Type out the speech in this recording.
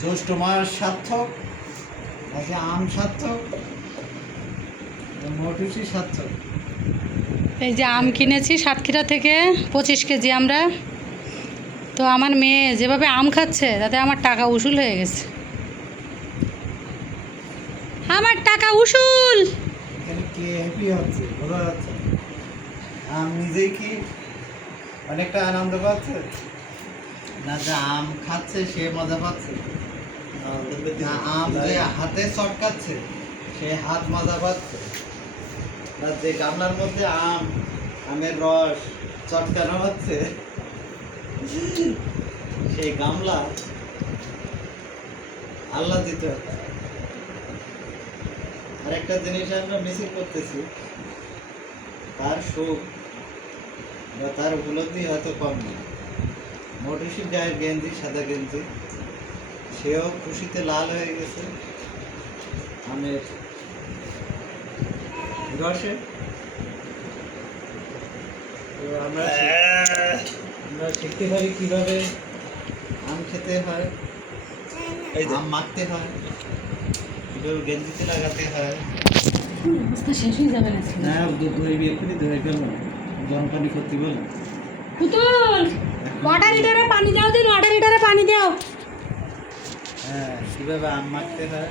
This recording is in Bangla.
জ্যৈষ্ঠ মাস সার্থক, নাকি আম সার্থক, মটুসি সার্থক। এই যে আম কিনেছি সাতক্ষীরা থেকে 25 কেজি আমরা। তো আমার মেয়ে যেভাবে আম খাচ্ছে তাতে আমার টাকা উসুল হয়ে গেছে। আমার টাকা উসুল। এখানে কে হ্যাপি হচ্ছে বোঝা যাচ্ছে। আম নিজেই কি অনেকটা আনন্দ পাচ্ছে, না যে আম খাচ্ছে সে মজা পাচ্ছে, না আম যে হাতে চটকাচ্ছে সে হাত মজা পাচ্ছে, না যে গামলার মধ্যে আমের রস চটকানো হচ্ছে সেই গামলা আল্লাহ দিতে হচ্ছে। আর একটা জিনিস আমরা মিছিল করতেছি, তার সুখ বা তার উপলব্ধি হয়তো কম নেই। মোটরসির গায়ের গেঞ্জি, সাদা গেঞ্জি, সেও খুশিতে লাল হয়ে গেছে আমের রসে। তো আমরা শিখতে পারি কিভাবে আম খেতে হয়, আম মাখতে হয়, কিভাবে গেঞ্জিতে লাগাতে হয়। অবস্থা শেষ হয়ে যাবে না। না ধরবি, এক্ষুনি ধরে ফেলো, গরম পানি করতে বলো। পুতুল, ওয়াটার হিটারে পানি দাও দিন, ওয়াটার হিটারে পানি দাও। হ্যাঁ, কিভাবে আম মাখতে হয়